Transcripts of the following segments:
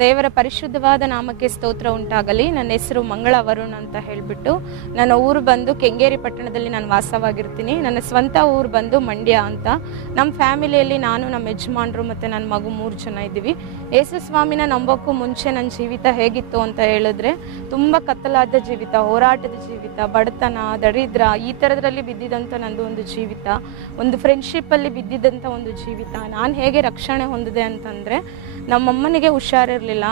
ದೇವರ ಪರಿಶುದ್ಧವಾದ ನಾಮಕ್ಕೆ ಸ್ತೋತ್ರ ಉಂಟಾಗಲಿ. ನನ್ನ ಹೆಸರು ಮಂಗಳ ವರುಣ್ ಅಂತ ಹೇಳಿಬಿಟ್ಟು, ನನ್ನ ಊರು ಬಂದು ಕೆಂಗೇರಿ ಪಟ್ಟಣದಲ್ಲಿ ನಾನು ವಾಸವಾಗಿರ್ತೀನಿ. ನನ್ನ ಸ್ವಂತ ಊರು ಬಂದು ಮಂಡ್ಯ ಅಂತ. ನಮ್ಮ ಫ್ಯಾಮಿಲಿಯಲ್ಲಿ ನಾನು, ನಮ್ಮ ಯಜಮಾನರು ಮತ್ತು ನನ್ನ ಮಗು 3 ಜನ ಇದ್ದೀವಿ. ಯೇಸು ಸ್ವಾಮಿನ ನಂಬೋಕ್ಕೂ ಮುಂಚೆ ನನ್ನ ಜೀವಿತ ಹೇಗಿತ್ತು ಅಂತ ಹೇಳಿದ್ರೆ, ತುಂಬ ಕತ್ತಲಾದ ಜೀವಿತ, ಹೋರಾಟದ ಜೀವಿತ, ಬಡತನ, ದರಿದ್ರ, ಈ ಥರದ್ರಲ್ಲಿ ಬಿದ್ದಿದ್ದಂಥ ನಂದು ಒಂದು ಜೀವಿತ, ಒಂದು ಫ್ರೆಂಡ್ಶಿಪ್ಪಲ್ಲಿ ಬಿದ್ದಿದ್ದಂಥ ಒಂದು ಜೀವಿತ. ನಾನು ಹೇಗೆ ರಕ್ಷಣೆ ಹೊಂದಿದೆ ಅಂತಂದರೆ, ನಮ್ಮಮ್ಮನಿಗೆ ಹುಷಾರಿರಲಿಲ್ಲ.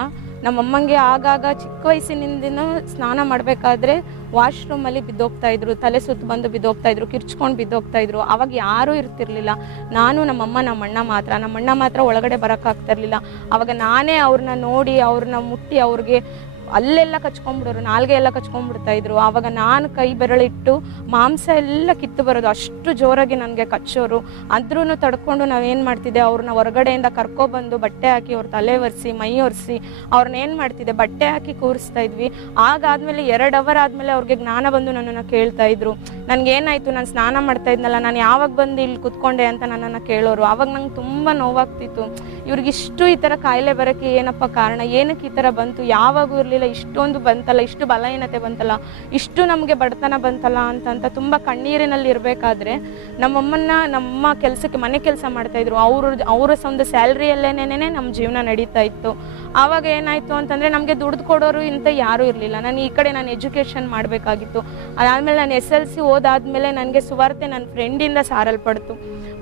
ನಮ್ಮಮ್ಮಂಗೆ ಆಗಾಗ ಚಿಕ್ಕ ವಯಸ್ಸಿನಿಂದನೂ ಸ್ನಾನ ಮಾಡಬೇಕಾದ್ರೆ ವಾಶ್ರೂಮಲ್ಲಿ ಬಿದ್ದೋಗ್ತಾಯಿದ್ರು, ತಲೆ ಸುತ್ತು ಬಂದು ಬಿದ್ದೋಗ್ತಾಯಿದ್ರು, ಕಿರ್ಚ್ಕೊಂಡು ಬಿದ್ದೋಗ್ತಾಯಿದ್ರು. ಅವಾಗ ಯಾರೂ ಇರ್ತಿರ್ಲಿಲ್ಲ. ನಾನು, ನಮ್ಮಮ್ಮ, ನಮ್ಮಣ್ಣ ಮಾತ್ರ ಒಳಗಡೆ ಬರೋಕ್ಕಾಗ್ತಿರ್ಲಿಲ್ಲ. ಅವಾಗ ನಾನೇ ಅವ್ರನ್ನ ನೋಡಿ, ಅವ್ರನ್ನ ಮುಟ್ಟಿ, ಅವ್ರಿಗೆ ಅಲ್ಲೆಲ್ಲ ಕಚ್ಕೊಂಡ್ಬಿಡೋರು, ನಾಲ್ಗೆ ಎಲ್ಲ ಕಚ್ಕೊಂಡ್ಬಿಡ್ತಾ ಇದ್ರು. ಆವಾಗ ನಾನು ಕೈ ಬೆರಳಿಟ್ಟು ಮಾಂಸ ಎಲ್ಲ ಕಿತ್ತು ಬರೋದು, ಅಷ್ಟು ಜೋರಾಗಿ ನನಗೆ ಕಚ್ಚೋರು. ಆದ್ರೂ ತಡ್ಕೊಂಡು ನಾವೇನು ಮಾಡ್ತಿದ್ದೆ, ಅವ್ರನ್ನ ಹೊರಗಡೆಯಿಂದ ಕರ್ಕೊಬಂದು ಬಟ್ಟೆ ಹಾಕಿ ಅವ್ರ ತಲೆ ಒರೆಸಿ, ಮೈ ಒರೆಸಿ, ಅವ್ರನ್ನ ಏನು ಮಾಡ್ತಿದ್ದೆ, ಬಟ್ಟೆ ಹಾಕಿ ಕೂರಿಸ್ತಾ ಇದ್ವಿ. ಆಗಾದ್ಮೇಲೆ 2 ಅವರ್ ಆದಮೇಲೆ ಅವ್ರಿಗೆ ಜ್ಞಾನ ಬಂದು ನನ್ನನ್ನು ಕೇಳ್ತಾ ಇದ್ರು. ನನಗೇನಾಯಿತು, ನಾನು ಸ್ನಾನ ಮಾಡ್ತಾ ಇದ್ನಲ್ಲ, ನಾನು ಯಾವಾಗ ಬಂದು ಇಲ್ಲಿ ಕುತ್ಕೊಂಡೆ ಅಂತ ನನ್ನನ್ನು ಕೇಳೋರು. ಆವಾಗ ನಂಗೆ ತುಂಬ ನೋವಾಗ್ತಿತ್ತು. ಇವ್ರಿಗಿಷ್ಟು ಈ ಥರ ಕಾಯಿಲೆ ಬರೋಕ್ಕೆ ಏನಪ್ಪ ಕಾರಣ, ಏನಕ್ಕೆ ಈ ಥರ ಬಂತು, ಯಾವಾಗೂ ಇರಲಿಲ್ಲ, ಇಷ್ಟೊಂದು ಬಂತಲ್ಲ, ಇಷ್ಟು ಬಲಹೀನತೆ ಬಂತಲ್ಲ, ಇಷ್ಟು ನಮಗೆ ಬಡತನ ಬಂತಲ್ಲ ಅಂತ ತುಂಬ ಕಣ್ಣೀರಿನಲ್ಲಿ ಇರಬೇಕಾದ್ರೆ ನಮ್ಮ ಕೆಲಸಕ್ಕೆ, ಮನೆ ಕೆಲಸ ಮಾಡ್ತಾಯಿದ್ರು. ಅವರ ಒಂದು ಸ್ಯಾಲ್ರಿಯಲ್ಲೇನೇ ನಮ್ಮ ಜೀವನ ನಡೀತಾ ಇತ್ತು. ಆವಾಗ ಏನಾಯಿತು ಅಂತಂದರೆ, ನಮಗೆ ದುಡ್ಡು ಕೊಡೋರು ಇಂಥ ಯಾರೂ ಇರಲಿಲ್ಲ. ನಾನು ಈ ಕಡೆ ನಾನು ಎಜುಕೇಷನ್ ಮಾಡಬೇಕಾಗಿತ್ತು. ಅದಾದಮೇಲೆ ನಾನು SLC ಓದಾದ್ಮೇಲೆ ನನಗೆ ಸುವಾರ್ತೆ ನನ್ನ ಫ್ರೆಂಡಿಂದ ಸಾರಲ್ಪಡ್ತು.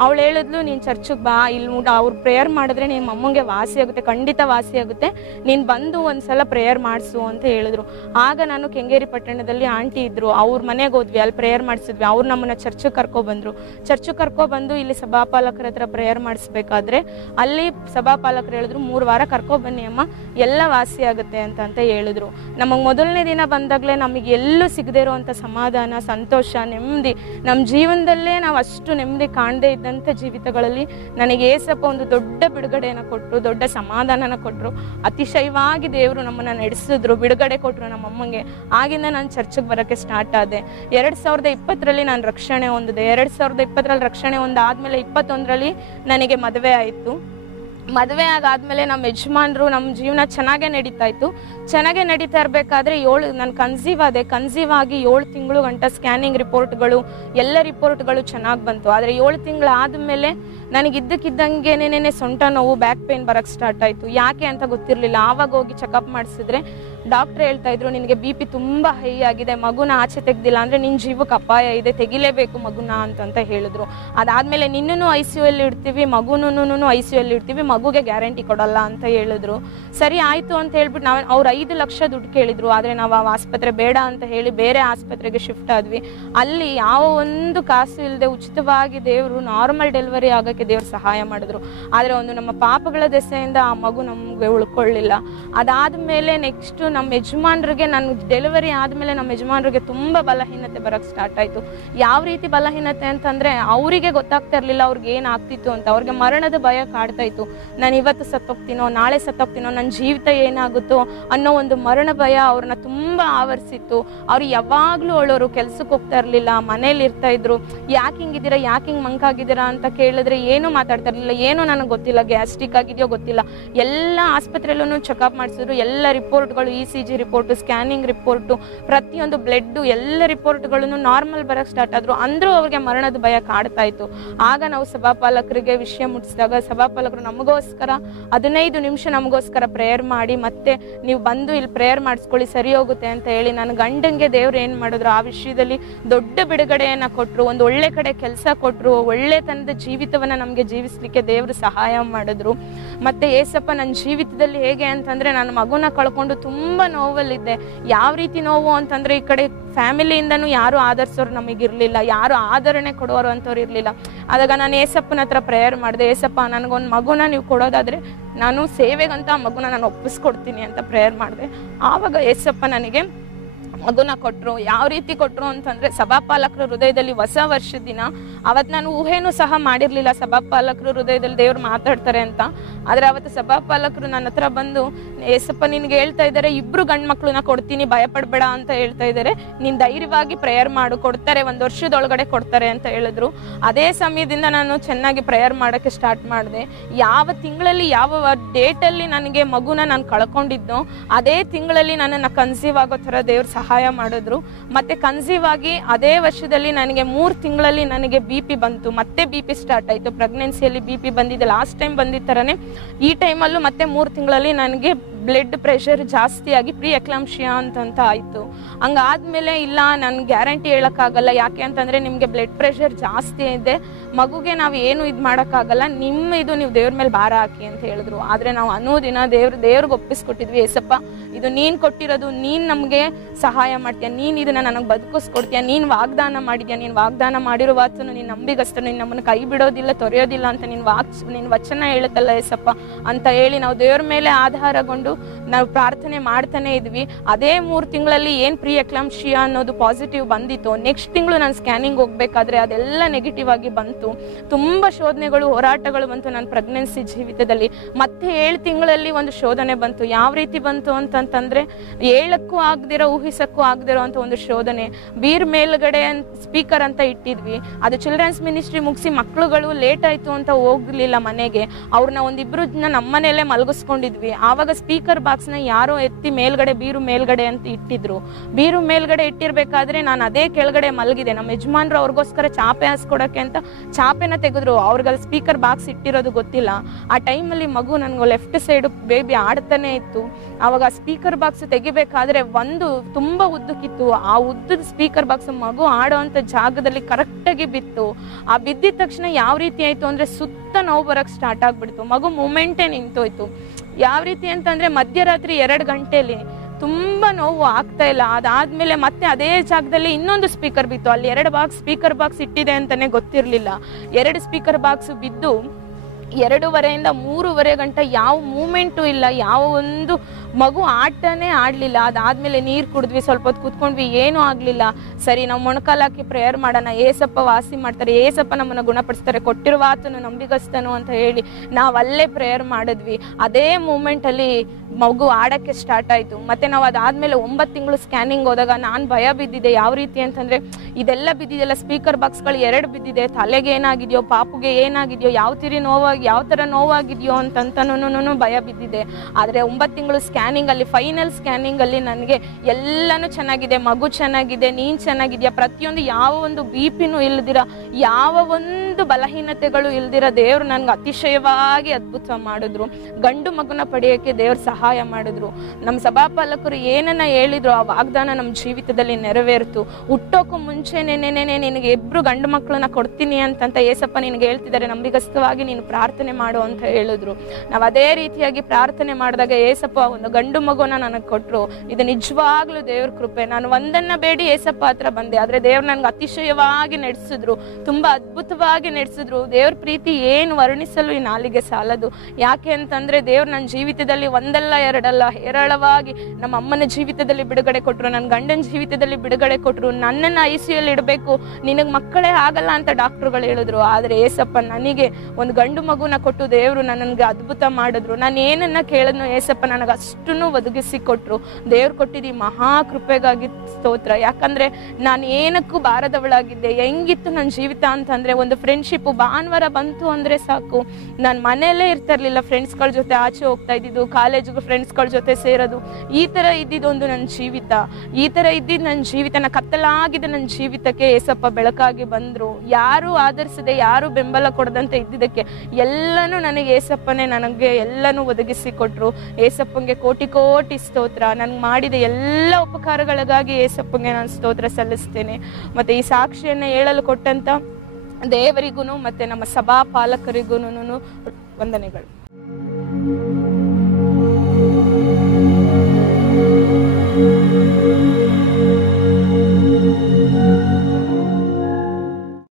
ಅವಳು ಹೇಳಿದ್ಲು, ನೀನು ಚರ್ಚಿಗೆ ಬಾ, ಇಲ್ಲಿ ಅವ್ರು ಪ್ರೇಯರ್ ಮಾಡಿದ್ರೆ ನಿಮ್ಮ ಅಮ್ಮಂಗೆ ವಾಸಿ ಆಗುತ್ತೆ, ಖಂಡಿತ ವಾಸಿ ಆಗುತ್ತೆ, ನೀನು ಬಂದು ಒಂದ್ಸಲ ಪ್ರೇಯರ್ ಮಾಡಿಸು ಅಂತ ಹೇಳಿದ್ರು. ಆಗ ನಾನು ಕೆಂಗೇರಿ ಪಟ್ಟಣದಲ್ಲಿ ಆಂಟಿ ಇದ್ರು, ಅವ್ರ ಮನೆಗೆ ಹೋದ್ವಿ, ಅಲ್ಲಿ ಪ್ರೇಯರ್ ಮಾಡಿಸಿದ್ವಿ. ಅವ್ರು ನಮ್ಮನ್ನ ಚರ್ಚಿಗೆ ಕರ್ಕೊಬಂದ್ರು. ಚರ್ಚಿಗೆ ಕರ್ಕೊಬಂದು ಇಲ್ಲಿ ಸಭಾಪಾಲಕರ ಹತ್ರ ಪ್ರೇಯರ್ ಮಾಡಿಸ್ಬೇಕಾದ್ರೆ ಅಲ್ಲಿ ಸಭಾಪಾಲಕರು ಹೇಳಿದ್ರು, 3 ವಾರ ಕರ್ಕೊಬನ್ನಿ ಅಮ್ಮ, ಎಲ್ಲ ವಾಸಿ ಆಗುತ್ತೆ ಅಂತ ಹೇಳಿದ್ರು. ನಮಗೆ ಮೊದಲನೇ ದಿನ ಬಂದಾಗಲೇ ನಮಗೆ ಎಲ್ಲೂ ಸಿಗದೇ ಇರೋವಂಥ ಸಮಾಧಾನ, ಸಂತೋಷ, ನೆಮ್ಮದಿ, ನಮ್ಮ ಜೀವನದಲ್ಲೇ ನಾವು ಅಷ್ಟು ನೆಮ್ಮದಿ ಕಾಣದೇ ಇದ್ದಂಥ ಜೀವಿತಗಳಲ್ಲಿ ನನಗೆ ಏಸಪ್ಪ ಒಂದು ದೊಡ್ಡ ಬಿಡುಗಡೆಯನ್ನು ಕೊಟ್ಟರು, ದೊಡ್ಡ ಸಮಾಧಾನನ ಕೊಟ್ಟರು. ಅತಿಶಯವಾಗಿ ದೇವರು ನಮ್ಮನ್ನು ನಡೆಸಿದ್ರು, ಬಿಡುಗಡೆ ಕೊಟ್ಟರು ನಮ್ಮಮ್ಮಂಗೆ. ಆಗಿಂದ ನಾನು ಚರ್ಚಿಗೆ ಬರೋಕ್ಕೆ ಸ್ಟಾರ್ಟ್ ಆದೆ. 2020ರಲ್ಲಿ ನಾನು ರಕ್ಷಣೆ ಹೊಂದಿದೆ. 2020ರಲ್ಲಿ ರಕ್ಷಣೆ ಹೊಂದಾದ್ಮೇಲೆ 2021ರಲ್ಲಿ ನನಗೆ ಮದುವೆ ಆಯಿತು. ಮದುವೆ ಆಗಾದ್ಮೇಲೆ ನಮ್ಮ ಯಜಮಾನರು, ನಮ್ಮ ಜೀವನ ಚೆನ್ನಾಗೇ ನಡೀತಾ ಇತ್ತು. ಚೆನ್ನಾಗೇ ನಡೀತಾ ಇರಬೇಕಾದ್ರೆ ನಾನು ಕನ್ಸೀವ್ ಆಗಿ 7 ತಿಂಗಳು ಗಂಟ ಸ್ಕ್ಯಾನಿಂಗ್ ರಿಪೋರ್ಟ್ಗಳು, ಎಲ್ಲ ರಿಪೋರ್ಟ್ಗಳು ಚೆನ್ನಾಗಿ ಬಂತು. ಆದರೆ 7 ತಿಂಗಳು ಆದಮೇಲೆ ನನಗೆ ಸೊಂಟ ನೋವು, ಬ್ಯಾಕ್ ಪೇನ್ ಬರೋಕ್ಕೆ ಸ್ಟಾರ್ಟ್ ಆಯಿತು. ಯಾಕೆ ಅಂತ ಗೊತ್ತಿರಲಿಲ್ಲ. ಆವಾಗ ಹೋಗಿ ಚೆಕಪ್ ಮಾಡಿಸಿದ್ರೆ ಡಾಕ್ಟ್ರ್ ಹೇಳ್ತಾ ಇದ್ರು, ನಿನಗೆ BP ತುಂಬ ಹೈ ಆಗಿದೆ, ಮಗುನ ಆಚೆ ತೆಗ್ದಿಲ್ಲ ಅಂದರೆ ನಿನ್ನ ಜೀವಕ್ಕೆ ಅಪಾಯ ಇದೆ, ತೆಗಿಲೇಬೇಕು ಮಗುನ ಅಂತ ಹೇಳಿದ್ರು. ಅದಾದಮೇಲೆ ನಿನ್ನೂ ICU ಅಲ್ಲಿ ಇಡ್ತೀವಿ, ಮಗುನೂ ICU ಅಲ್ಲಿ ಇಡ್ತೀವಿ, ಮಗುಗೆ ಗ್ಯಾರಂಟಿ ಕೊಡಲ್ಲ ಅಂತ ಹೇಳಿದ್ರು. ಸರಿ ಆಯಿತು ಅಂತ ಹೇಳ್ಬಿಟ್ಟು ಅವ್ರು 5 ಲಕ್ಷ ದುಡ್ಡು ಕೇಳಿದ್ರು. ಆದರೆ ನಾವು ಆ ಆಸ್ಪತ್ರೆ ಬೇಡ ಅಂತ ಹೇಳಿ ಬೇರೆ ಆಸ್ಪತ್ರೆಗೆ ಶಿಫ್ಟ್ ಆದ್ವಿ. ಅಲ್ಲಿ ಯಾವ ಒಂದು ಕಾಸು ಇಲ್ಲದೆ ಉಚಿತವಾಗಿ ದೇವರು ನಾರ್ಮಲ್ ಡೆಲಿವರಿ ಆಗೋಕ್ಕೆ ದೇವ್ರು ಸಹಾಯ ಮಾಡಿದ್ರು. ಆದರೆ ನಮ್ಮ ಪಾಪಗಳ ದೆಸೆಯಿಂದ ಆ ಮಗು ನಮಗೆ ಉಳ್ಕೊಳ್ಳಿಲ್ಲ. ಅದಾದಮೇಲೆ ನೆಕ್ಸ್ಟು ನಮ್ಮ ಯಜಮಾನ್ರಿಗೆ, ನನಗೆ ಡೆಲಿವರಿ ಆದಮೇಲೆ ನಮ್ಮ ಯಜಮಾನ್ರಿಗೆ ತುಂಬ ಬಲಹೀನತೆ ಬರೋಕ್ಕೆ ಸ್ಟಾರ್ಟ್ ಆಯಿತು. ಯಾವ ರೀತಿ ಬಲಹೀನತೆ ಅಂತಂದರೆ, ಅವರಿಗೆ ಗೊತ್ತಾಗ್ತಾ ಇರಲಿಲ್ಲ ಅವ್ರಿಗೆ ಏನಾಗ್ತಿತ್ತು ಅಂತ. ಅವ್ರಿಗೆ ಮರಣದ ಭಯ ಕಾಡ್ತಾ ಇತ್ತು. ನಾನು ಇವತ್ತು ಸತ್ತೋಗ್ತೀನೋ, ನಾಳೆ ಸತ್ತೋಗ್ತೀನೋ, ನನ್ನ ಜೀವಿತ ಏನಾಗುತ್ತೋ ಅನ್ನೋ ಒಂದು ಮರಣ ಭಯ ಅವ್ರನ್ನ ತುಂಬ ಆವರಿಸಿತ್ತು. ಅವ್ರು ಯಾವಾಗಲೂ ಅವಳವರು ಕೆಲ್ಸಕ್ಕೆ ಹೋಗ್ತಾ ಇರಲಿಲ್ಲ, ಮನೇಲಿ ಇರ್ತಾ ಇದ್ರು. ಯಾಕೆ ಹಿಂಗಿದ್ದೀರಾ, ಯಾಕೆ ಹಿಂಗೆ ಮಂಕಾಗಿದ್ದೀರಾ ಅಂತ ಕೇಳಿದ್ರೆ ಏನೂ ಮಾತಾಡ್ತಾ ಇರಲಿಲ್ಲ. ಏನೋ ನನಗೆ ಗೊತ್ತಿಲ್ಲ, ಗ್ಯಾಸ್ಟ್ರಿಕ್ ಆಗಿದೆಯೋ ಗೊತ್ತಿಲ್ಲ. ಎಲ್ಲ ಆಸ್ಪತ್ರೆಯಲ್ಲೂ ಚೆಕಪ್ ಮಾಡಿಸಿದ್ರು. ಎಲ್ಲ ರಿಪೋರ್ಟ್ಗಳು, ECG ರಿಪೋರ್ಟು, ಸ್ಕ್ಯಾನಿಂಗ್ ರಿಪೋರ್ಟು, ಪ್ರತಿಯೊಂದು ಬ್ಲಡ್ಡು, ಎಲ್ಲ ರಿಪೋರ್ಟ್ಗಳನ್ನು ನಾರ್ಮಲ್ ಬರೋಕ್ಕೆ ಸ್ಟಾರ್ಟ್ ಆದರು. ಅಂದರೂ ಅವ್ರಿಗೆ ಮರಣದ ಭಯ ಕಾಡ್ತಾ ಇತ್ತು. ಆಗ ನಾವು ಸಭಾಪಾಲಕರಿಗೆ ವಿಷಯ ಮುಟ್ಟಿಸಿದಾಗ ಸಭಾಪಾಲಕರು ನಮಗೋಸ್ಕರ 15 ನಿಮಿಷ ನಮಗೋಸ್ಕರ ಪ್ರೇಯರ್ ಮಾಡಿ, ಮತ್ತೆ ನೀವು ಬಂದು ಇಲ್ಲಿ ಪ್ರೇಯರ್ ಮಾಡಿಸ್ಕೊಳ್ಳಿ, ಸರಿ ಹೋಗುತ್ತೆ ಅಂತ ಹೇಳಿ ನನ್ನ ಗಂಡಂಗೆ ದೇವ್ರು ಏನು ಮಾಡಿದ್ರು, ಆ ವಿಷಯದಲ್ಲಿ ದೊಡ್ಡ ಬಿಡುಗಡೆಯನ್ನು ಕೊಟ್ಟರು. ಒಂದು ಒಳ್ಳೆ ಕಡೆ ಕೆಲಸ ಕೊಟ್ಟರು. ಒಳ್ಳೆತನದ ಜೀವಿತವನ್ನು ನಮಗೆ ಜೀವಿಸಲಿಕ್ಕೆ ದೇವರು ಸಹಾಯ ಮಾಡಿದ್ರು. ಮತ್ತು ಏಸಪ್ಪ ನನ್ನ ಜೀವಿತದಲ್ಲಿ ಹೇಗೆ ಅಂತಂದರೆ, ನನ್ನ ಮಗುನ ಕಳ್ಕೊಂಡು ತುಂಬ ನೋವಲ್ಲಿದ್ದೆ. ಯಾವ ರೀತಿ ನೋವು ಅಂತಂದರೆ, ಈ ಕಡೆ ಫ್ಯಾಮಿಲಿಯಿಂದನೂ ಯಾರು ಆಧರಿಸೋರು ನಮಗಿರಲಿಲ್ಲ, ಯಾರು ಆಧರಣೆ ಕೊಡೋರು ಅಂಥವ್ರು ಇರಲಿಲ್ಲ. ಆದಾಗ ನಾನು ಏಸಪ್ಪನ ಹತ್ರ ಪ್ರೇಯರ್ ಮಾಡಿದೆ. ಏಸಪ್ಪ, ನನಗೊಂದು ಮಗುನ ನೀವು ಕೊಡೋದಾದರೆ ನಾನು ಸೇವೆಗಂತ ಆ ಮಗುನ ನಾನು ಒಪ್ಪಿಸ್ಕೊಡ್ತೀನಿ ಅಂತ ಪ್ರೇಯರ್ ಮಾಡಿದೆ. ಆವಾಗ ಏಸಪ್ಪ ನನಗೆ ಮಗುನ ಕೊಟ್ಟರು. ಯಾವ ರೀತಿ ಕೊಟ್ಟರು ಅಂತಂದರೆ, ಸಭಾಪಾಲಕರ ಹೃದಯದಲ್ಲಿ ಹೊಸ ವರ್ಷದ ದಿನ, ಅವತ್ತು ನಾನು ಊಹೆನೂ ಸಹ ಮಾಡಿರಲಿಲ್ಲ ಸಭಾಪಾಲಕರು ಹೃದಯದಲ್ಲಿ ದೇವ್ರು ಮಾತಾಡ್ತಾರೆ ಅಂತ. ಆದರೆ ಅವತ್ತು ಸಭಾಪಾಲಕರು ನನ್ನ ಹತ್ರ ಬಂದು, ಏಸಪ್ಪ ನಿನ್ಗೆ ಹೇಳ್ತಾ ಇದ್ದಾರೆ, 2 ಗಂಡು ಮಕ್ಳನ್ನ ಕೊಡ್ತೀನಿ, ಭಯಪಡಬೇಡ ಅಂತ ಹೇಳ್ತಾ ಇದ್ದಾರೆ, ನೀನ್ ಧೈರ್ಯವಾಗಿ ಪ್ರೇಯರ್ ಮಾಡು, ಕೊಡ್ತಾರೆ, 1 ವರ್ಷದೊಳಗಡೆ ಕೊಡ್ತಾರೆ ಅಂತ ಹೇಳಿದ್ರು. ಅದೇ ಸಮಯದಿಂದ ನಾನು ಚೆನ್ನಾಗಿ ಪ್ರೇಯರ್ ಮಾಡೋಕ್ಕೆ ಸ್ಟಾರ್ಟ್ ಮಾಡಿದೆ. ಯಾವ ತಿಂಗಳಲ್ಲಿ ಯಾವ ಡೇಟಲ್ಲಿ ನನಗೆ ಮಗುನ ನಾನು ಕಳ್ಕೊಂಡಿದ್ನೋ ಅದೇ ತಿಂಗಳಲ್ಲಿ ನನ್ನನ್ನು ಕನ್ಸೀವ್ ಆಗೋ ಥರ ದೇವ್ರು ಸಹಾಯ ಮಾಡಿದ್ರು. ಮತ್ತೆ ಕನ್ಸೀವ್ ಆಗಿ ಅದೇ ವರ್ಷದಲ್ಲಿ ನನಗೆ 3 ತಿಂಗಳಲ್ಲಿ ನನಗೆ BP ಬಂತು. ಮತ್ತೆ BP ಸ್ಟಾರ್ಟ್ ಆಯಿತು. ಪ್ರೆಗ್ನೆನ್ಸಿಯಲ್ಲಿ BP ಬಂದಿದೆ, ಲಾಸ್ಟ್ ಟೈಮ್ ಬಂದಿದ್ದ ಥರನೇ ಈ ಟೈಮಲ್ಲೂ ಮತ್ತೆ 3 ತಿಂಗಳಲ್ಲಿ ನನಗೆ ಬ್ಲಡ್ ಪ್ರೆಷರ್ ಜಾಸ್ತಿ ಆಗಿ ಪ್ರೀ ಎಕ್ಲಾಂಪ್ಸಿಯಾ ಅಂತ ಆಯಿತು. ಹಂಗಾದ್ಮೇಲೆ ಇಲ್ಲ, ನಾನು ಗ್ಯಾರಂಟಿ ಹೇಳೋಕ್ಕಾಗಲ್ಲ, ಯಾಕೆ ಅಂತಂದರೆ ನಿಮಗೆ ಬ್ಲಡ್ ಪ್ರೆಷರ್ ಜಾಸ್ತಿ ಇದೆ, ಮಗುಗೆ ನಾವು ಏನು ಇದು ಮಾಡೋಕ್ಕಾಗಲ್ಲ, ಇದು ನೀವು ದೇವ್ರ ಮೇಲೆ ಭಾರ ಹಾಕಿ ಅಂತ ಹೇಳಿದ್ರು. ಆದರೆ ನಾವು ಅನುದಿನ ದೇವ್ರಿಗೆ ಒಪ್ಪಿಸ್ಕೊಟ್ಟಿದ್ವಿ, ಏಸಪ್ಪ ಇದು ನೀನು ಕೊಟ್ಟಿರೋದು, ನೀನು ನಮಗೆ ಸಹಾಯ ಮಾಡ್ತೀಯ, ನೀನು ಇದನ್ನು ನನಗೆ ಬದುಕಿಸ್ಕೊಡ್ತೀಯ, ನೀನು ವಾಗ್ದಾನ ಮಾಡಿದ್ಯಾ, ನೀನು ವಾಗ್ದಾನ ಮಾಡಿರೋ ವಾಚನು ನೀನು ನಂಬಿಗಸ್ತನು, ನೀನು ನಮ್ಮನ್ನು ಕೈ ಬಿಡೋದಿಲ್ಲ, ತೊರೆಯೋದಿಲ್ಲ ಅಂತ ನಿನ್ನ ವಚನ ಹೇಳುತ್ತಲ್ಲ ಏಸಪ್ಪ ಅಂತ ಹೇಳಿ ನಾವು ದೇವ್ರ ಮೇಲೆ ಆಧಾರಗೊಂಡು ನಾವು ಪ್ರಾರ್ಥನೆ ಮಾಡ್ತಾನೆ ಇದ್ವಿ. ಅದೇ 3 ತಿಂಗಳಲ್ಲಿ ಏನು ಪ್ರೀ ಎಕ್ಲಾಂಪ್ಸಿಯಾ ಅನ್ನೋದು ಪಾಸಿಟಿವ್ ಬಂದಿತ್ತು. ನೆಕ್ಸ್ಟ್ ತಿಂಗಳು ನಾನು ಸ್ಕ್ಯಾನಿಂಗ್ ಹೋಗ್ಬೇಕಾದ್ರೆ ಅದೆಲ್ಲ ನೆಗೆಟಿವ್ ಆಗಿ ಬಂತು. ತುಂಬ ಶೋಧನೆಗಳು, ಹೋರಾಟಗಳು ಬಂತು ನನ್ನ ಪ್ರೆಗ್ನೆನ್ಸಿ ಜೀವಿತದಲ್ಲಿ. ಮತ್ತೆ 7 ತಿಂಗಳಲ್ಲಿ ಒಂದು ಶೋಧನೆ ಬಂತು. ಯಾವ ರೀತಿ ಬಂತು ಅಂತಂತಂದ್ರೆ, ಹೇಳಕ್ಕೂ ಆಗದಿರೋ, ಊಹಿಸಕ್ಕೂ ಆಗದಿರೋ ಅಂತ ಒಂದು ಶೋಧನೆ. ಬೀರ್ ಮೇಲ್ಗಡೆ ಸ್ಪೀಕರ್ ಅಂತ ಇಟ್ಟಿದ್ವಿ. ಅದು ಚಿಲ್ಡ್ರನ್ಸ್ ಮಿನಿಸ್ಟ್ರಿ ಮುಗಿಸಿ ಮಕ್ಳುಗಳು ಲೇಟ್ ಆಯ್ತು ಅಂತ ಹೋಗ್ಲಿಲ್ಲ ಮನೆಗೆ, ಅವ್ರನ್ನ 1-2 ನಮ್ಮನೇಲೆ ಮಲಗಿಸ್ಕೊಂಡಿದ್ವಿ. ಆವಾಗ ಸ್ಪೀಕರ್ ಬಾಕ್ಸ್ನ ಯಾರೋ ಎತ್ತಿ ಮೇಲ್ಗಡೆ ಬೀರು ಮೇಲ್ಗಡೆ ಅಂತ ಇಟ್ಟಿದ್ರು. ಬೀರು ಮೇಲ್ಗಡೆ ಇಟ್ಟಿರ್ಬೇಕಾದ್ರೆ ನಾನು ಅದೇ ಕೆಳಗಡೆ ಮಲಗಿದೆ. ನಮ್ಮ ಯಜಮಾನ್ರು ಅವ್ರಿಗೋಸ್ಕರ ಚಾಪೆ ಹಾಸ್ಕೊಡಕ್ಕೆ ಅಂತ ಚಾಪೆನ ತೆಗೆದ್ರು. ಅವ್ರಿಗಲ್ಲಿ ಸ್ಪೀಕರ್ ಬಾಕ್ಸ್ ಇಟ್ಟಿರೋದು ಗೊತ್ತಿಲ್ಲ. ಆ ಟೈಮಲ್ಲಿ ಮಗು ನನಗೆ ಲೆಫ್ಟ್ ಸೈಡ್ ಬೇಬಿ ಆಡ್ತಾನೆ ಇತ್ತು. ಆವಾಗ ಸ್ಪೀಕರ್ ಬಾಕ್ಸ್ ತೆಗಿಬೇಕಾದ್ರೆ ಒಂದು ತುಂಬ ಉದ್ದಕ್ಕಿತ್ತು. ಆ ಉದ್ದದ ಸ್ಪೀಕರ್ ಬಾಕ್ಸ್ ಮಗು ಆಡೋ ಅಂತ ಜಾಗದಲ್ಲಿ ಕರೆಕ್ಟಾಗಿ ಬಿತ್ತು. ಆ ಬಿದ್ದಿದ ತಕ್ಷಣ ಯಾವ ರೀತಿ ಆಯಿತು ಅಂದರೆ ಸುತ್ತ ನೋವು ಬರೋಕ್ಕೆ ಸ್ಟಾರ್ಟ್ ಆಗಿಬಿಡ್ತು. ಮಗು ಮೂಮೆಂಟೇ ನಿಂತೋಯ್ತು. ಯಾವ ರೀತಿ ಅಂತಂದರೆ ಮಧ್ಯರಾತ್ರಿ 2 ಗಂಟೆಯಲ್ಲಿ ತುಂಬ ನೋವು ಆಗ್ತಾ ಇಲ್ಲ. ಅದಾದ್ಮೇಲೆ ಮತ್ತೆ ಅದೇ ಜಾಗದಲ್ಲಿ ಇನ್ನೊಂದು ಸ್ಪೀಕರ್ ಬಿತ್ತು. ಅಲ್ಲಿ 2 ಸ್ಪೀಕರ್ ಬಾಕ್ಸ್ ಇಟ್ಟಿದೆ ಅಂತಾನೆ ಗೊತ್ತಿರಲಿಲ್ಲ. 2 ಸ್ಪೀಕರ್ ಬಾಕ್ಸ್ ಬಿದ್ದು 2:30 ಇಂದ 3:30 ಗಂಟೆ ಯಾವ ಮೂಮೆಂಟು ಇಲ್ಲ, ಯಾವ ಒಂದು ಮಗು ಆಟನೇ ಆಡಲಿಲ್ಲ. ಅದಾದ್ಮೇಲೆ ನೀರು ಕುಡಿದ್ವಿ, ಸ್ವಲ್ಪ ಹೊತ್ತು ಕೂತ್ಕೊಂಡ್ವಿ, ಏನೂ ಆಗಲಿಲ್ಲ. ಸರಿ, ನಾವು ಮೊಣಕಾಲು ಹಾಕಿ ಪ್ರೇಯರ್ ಮಾಡೋಣ, ಏಸಪ್ಪ ವಾಸಿ ಮಾಡ್ತಾರೆ, ಏಸಪ್ಪ ನಮ್ಮನ್ನು ಗುಣಪಡಿಸ್ತಾರೆ, ಕೊಟ್ಟಿರುವ ಆತನು ನಂಬಿಗಸ್ತನು ಅಂತ ಹೇಳಿ ನಾವು ಅಲ್ಲೇ ಪ್ರೇಯರ್ ಮಾಡಿದ್ವಿ. ಅದೇ ಮೂಮೆಂಟಲ್ಲಿ ಮಗು ಆಡೋಕ್ಕೆ ಸ್ಟಾರ್ಟ್ ಆಯಿತು. ಮತ್ತು ನಾವು ಅದಾದಮೇಲೆ 9 ತಿಂಗಳು ಸ್ಕ್ಯಾನಿಂಗ್ ಹೋದಾಗ ನಾನು ಭಯ ಬಿದ್ದಿದ್ದೆ. ಯಾವ ರೀತಿ ಅಂತಂದರೆ, ಇದೆಲ್ಲ ಬಿದ್ದಿದೆಯಲ್ಲ, ಸ್ಪೀಕರ್ ಬಾಕ್ಸ್ಗಳು 2 ಬಿದ್ದಿದೆ, ತಲೆಗೆ ಏನಾಗಿದೆಯೋ, ಪಾಪುಗೆ ಏನಾಗಿದೆಯೋ, ಯಾವ ಥರ ನೋವಾಗಿದೆಯೋ ಅಂತನೂ ಭಯ ಬಿದ್ದಿದೆ. ಆದರೆ 9 ತಿಂಗಳು ಸ್ಕ್ಯಾನಿಂಗಲ್ಲಿ, ಫೈನಲ್ ಸ್ಕ್ಯಾನಿಂಗಲ್ಲಿ ನನಗೆ ಎಲ್ಲನೂ ಚೆನ್ನಾಗಿದೆ, ಮಗು ಚೆನ್ನಾಗಿದೆ, ನೀನು ಚೆನ್ನಾಗಿದೆಯಾ, ಪ್ರತಿಯೊಂದು ಯಾವ ಒಂದು BP-ನೂ ಇಲ್ದಿರ, ಯಾವ ಒಂದು ಬಲಹೀನತೆಗಳು ಇಲ್ದಿರ ದೇವ್ರು ನನಗೆ ಅತಿಶಯವಾಗಿ ಅದ್ಭುತ ಮಾಡಿದ್ರು. ಗಂಡು ಮಗುನ ಪಡೆಯೋಕ್ಕೆ ದೇವ್ರು ಸಹಾಯ ಮಾಡಿದ್ರು. ನಮ್ಮ ಸಭಾಪಾಲಕರು ಏನನ್ನ ಹೇಳಿದ್ರು ಆ ವಾಗ್ದಾನ ನಮ್ಮ ಜೀವಿತದಲ್ಲಿ ನೆರವೇರಿತು. ಹುಟ್ಟೋಕ್ಕೂ ಮುಂಚೆನೇ ನಿನಗೆ 2 ಗಂಡು ಮಕ್ಕಳನ್ನ ಕೊಡ್ತೀನಿ ಅಂತ ಏಸಪ್ಪ ನಿನಗೆ ಹೇಳ್ತಿದ್ದಾರೆ, ನಂಬಿಗಸ್ತವಾಗಿ ನೀನು ಪ್ರಾರ್ಥನೆ ಮಾಡು ಅಂತ ಹೇಳಿದ್ರು. ನಾವು ಅದೇ ರೀತಿಯಾಗಿ ಪ್ರಾರ್ಥನೆ ಮಾಡಿದಾಗ ಏಸಪ್ಪ ಒಂದು ಗಂಡು ಮಗುನ ನನಗೆ ಕೊಟ್ಟರು. ಇದು ನಿಜವಾಗ್ಲೂ ದೇವ್ರ ಕೃಪೆ. ನಾನು ಒಂದನ್ನ ಬೇಡಿ ಏಸಪ್ಪ ಹತ್ರ ಬಂದೆ, ಆದರೆ ದೇವ್ರು ನನಗೆ ಅತಿಶಯವಾಗಿ ನಡೆಸಿದ್ರು, ತುಂಬ ಅದ್ಭುತವಾಗಿ ನಡೆಸಿದ್ರು. ದೇವ್ರ ಪ್ರೀತಿ ಏನು ವರ್ಣಿಸಲು ಈ ನಾಲಿಗೆ ಸಾಲದು. ಯಾಕೆ ಅಂತಂದ್ರೆ ದೇವ್ರು ನನ್ನ ಜೀವಿತದಲ್ಲಿ 1 ಅಲ್ಲ 2 ಅಲ್ಲ ಹೇರಳವಾಗಿ ನಮ್ಮ ಅಮ್ಮನ ಜೀವಿತದಲ್ಲಿ ಬಿಡುಗಡೆ ಕೊಟ್ಟರು, ನನ್ನ ಗಂಡನ ಜೀವಿತದಲ್ಲಿ ಬಿಡುಗಡೆ ಕೊಟ್ಟರು. ನನ್ನನ್ನು ICU ಇಡಬೇಕು, ನಿನಗೆ ಮಕ್ಕಳೇ ಆಗಲ್ಲ ಅಂತ ಡಾಕ್ಟ್ರುಗಳು ಹೇಳಿದ್ರು. ಆದರೆ ಏಸಪ್ಪ ನನಗೆ ಒಂದು ಗಂಡು ಮಗುನ ಕೊಟ್ಟು ದೇವರು ನನಗೆ ಅದ್ಭುತ ಮಾಡಿದ್ರು. ನಾನು ಏನನ್ನ ಕೇಳಿದ್ನು ಏಸಪ್ಪ ನನಗೆ ಅಷ್ಟನ್ನು ಒದಗಿಸಿ ಕೊಟ್ಟರು. ದೇವ್ರು ಕೊಟ್ಟಿದ್ದು ಮಹಾ ಕೃಪೆಗಾಗಿ ಸ್ತೋತ್ರ. ಯಾಕಂದರೆ ನಾನು ಏನಕ್ಕೂ ಬಾರದವಳಾಗಿದ್ದೆ. ಹೆಂಗಿತ್ತು ನನ್ನ ಜೀವಿತ ಅಂತಂದರೆ, ಒಂದು ಫ್ರೆಂಡ್ಶಿಪ್ಪು ಭಾನುವಾರ ಬಂತು ಅಂದರೆ ಸಾಕು, ನಾನು ಮನೆಯಲ್ಲೇ ಇರ್ತಿರ್ಲಿಲ್ಲ, ಫ್ರೆಂಡ್ಸ್ಗಳ ಜೊತೆ ಆಚೆ ಹೋಗ್ತಾ ಇದ್ದಿದ್ದು, ಕಾಲೇಜಿಗೆ ಫ್ರೆಂಡ್ಸ್ಗಳ ಜೊತೆ ಸೇರೋದು, ಈ ಥರ ಇದ್ದಿದ್ದೊಂದು ನನ್ನ ಜೀವಿತ. ಈ ಥರ ಇದ್ದಿದ್ದು ನನ್ನ ಜೀವಿತನ ಕತ್ತಲಾಗಿದ್ದ ನನ್ನ ಜೀವಿತಕ್ಕೆ ಏಸಪ್ಪ ಬೆಳಕಾಗಿ ಬಂದರು. ಯಾರೂ ಆಧರಿಸದೆ, ಯಾರೂ ಬೆಂಬಲ ಕೊಡದಂತೆ ಇದ್ದಿದ್ದಕ್ಕೆ ಎಲ್ಲನೂ ನನಗೆ ಏಸಪ್ಪನೇ ನನಗೆ ಎಲ್ಲನೂ ಒದಗಿಸಿ ಕೊಟ್ಟರು. ಏಸಪ್ಪಂಗೆ ಕೋಟಿ ಕೋಟಿ ಸ್ತೋತ್ರ. ನನಗೆ ಮಾಡಿದ ಎಲ್ಲ ಉಪಕಾರಗಳಿಗಾಗಿ ಏಸಪ್ಪಂಗೆ ನಾನು ಸ್ತೋತ್ರ ಸಲ್ಲಿಸ್ತೇನೆ. ಮತ್ತು ಈ ಸಾಕ್ಷಿಯನ್ನು ಹೇಳಲು ಕೊಟ್ಟಂಥ ದೇವರಿಗೂ ಮತ್ತು ನಮ್ಮ ಸಭಾ ಪಾಲಕರಿಗೂ ವಂದನೆಗಳು.